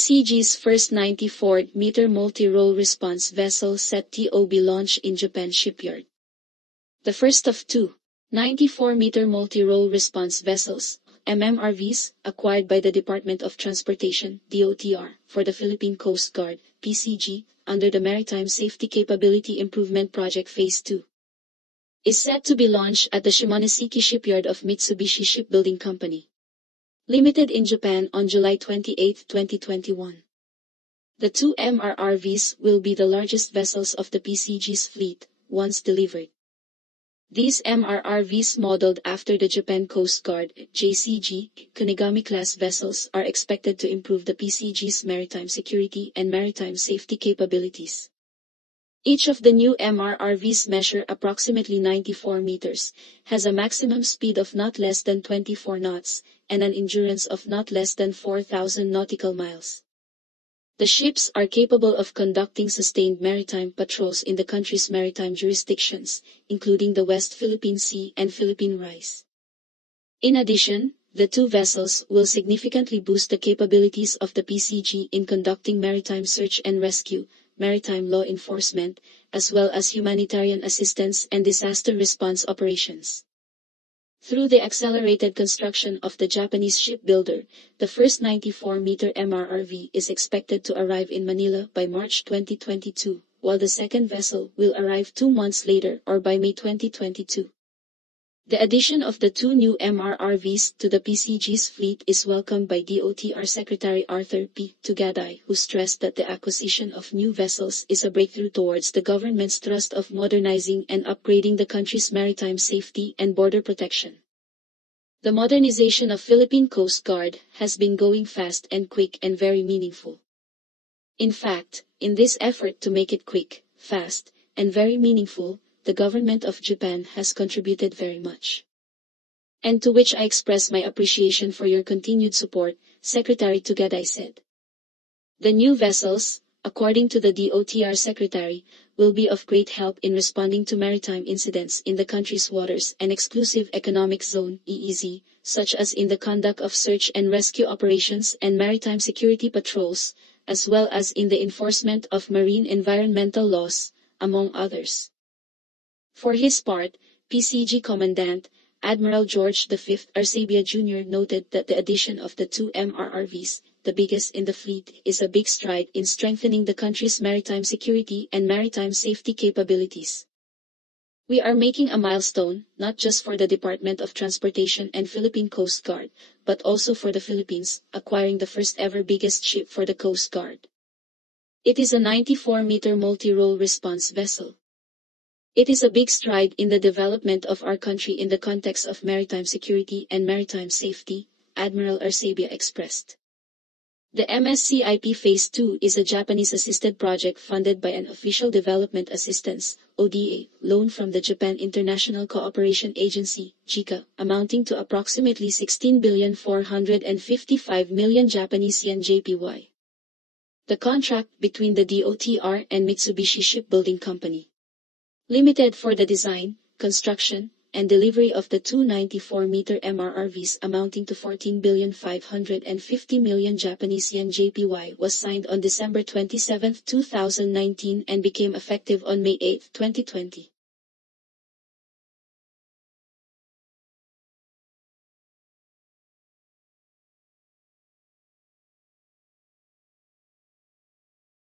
PCG's first 94-meter multi-role response vessel set to be launched in Japan shipyard. The first of two 94-meter multi-role response vessels, MMRVs, acquired by the Department of Transportation (DOTR) for the Philippine Coast Guard (PCG) under the Maritime Safety Capability Improvement Project Phase 2, is set to be launched at the Shimonoseki Shipyard of Mitsubishi Shipbuilding Company Limited in Japan on July 28, 2021. The two MRRVs will be the largest vessels of the PCG's fleet, once delivered. These MRRVs, modeled after the Japan Coast Guard (JCG) Kunigami-class vessels, are expected to improve the PCG's maritime security and maritime safety capabilities. Each of the new MRRVs measure approximately 94 meters, has a maximum speed of not less than 24 knots, and an endurance of not less than 4,000 nautical miles. The ships are capable of conducting sustained maritime patrols in the country's maritime jurisdictions, including the West Philippine Sea and Philippine Rise. In addition, the two vessels will significantly boost the capabilities of the PCG in conducting maritime search and rescue, maritime law enforcement, as well as humanitarian assistance and disaster response operations. Through the accelerated construction of the Japanese shipbuilder, the first 94-meter MRRV is expected to arrive in Manila by March 2022, while the second vessel will arrive 2 months later or by May 2022. The addition of the two new MRRVs to the PCG's fleet is welcomed by DOTR Secretary Arthur P. Tugaday, who stressed that the acquisition of new vessels is a breakthrough towards the government's thrust of modernizing and upgrading the country's maritime safety and border protection. The modernization of Philippine Coast Guard has been going fast and quick and very meaningful. In fact, in this effort to make it quick, fast, and very meaningful, the government of Japan has contributed very much. And to which I express my appreciation for your continued support, Secretary Tugaday said. The new vessels, according to the DOTR Secretary, will be of great help in responding to maritime incidents in the country's waters and exclusive economic zone (EEZ), such as in the conduct of search and rescue operations and maritime security patrols, as well as in the enforcement of marine environmental laws, among others. For his part, PCG Commandant, Admiral George V. Arcebia Jr. noted that the addition of the two MRRVs, the biggest in the fleet, is a big stride in strengthening the country's maritime security and maritime safety capabilities. We are making a milestone, not just for the Department of Transportation and Philippine Coast Guard, but also for the Philippines, acquiring the first ever biggest ship for the Coast Guard. It is a 94-meter multi-role response vessel. It is a big stride in the development of our country in the context of maritime security and maritime safety, Admiral Arcebia expressed. The MSCIP Phase 2 is a Japanese-assisted project funded by an Official Development Assistance (ODA) loan from the Japan International Cooperation Agency (JICA), amounting to approximately 16,455 million Japanese yen (JPY). The contract between the DOTR and Mitsubishi Shipbuilding Company Limited for the design, construction, and delivery of the two 94-meter MRRVs amounting to 14,550 million Japanese yen (JPY) was signed on December 27, 2019 and became effective on May 8, 2020.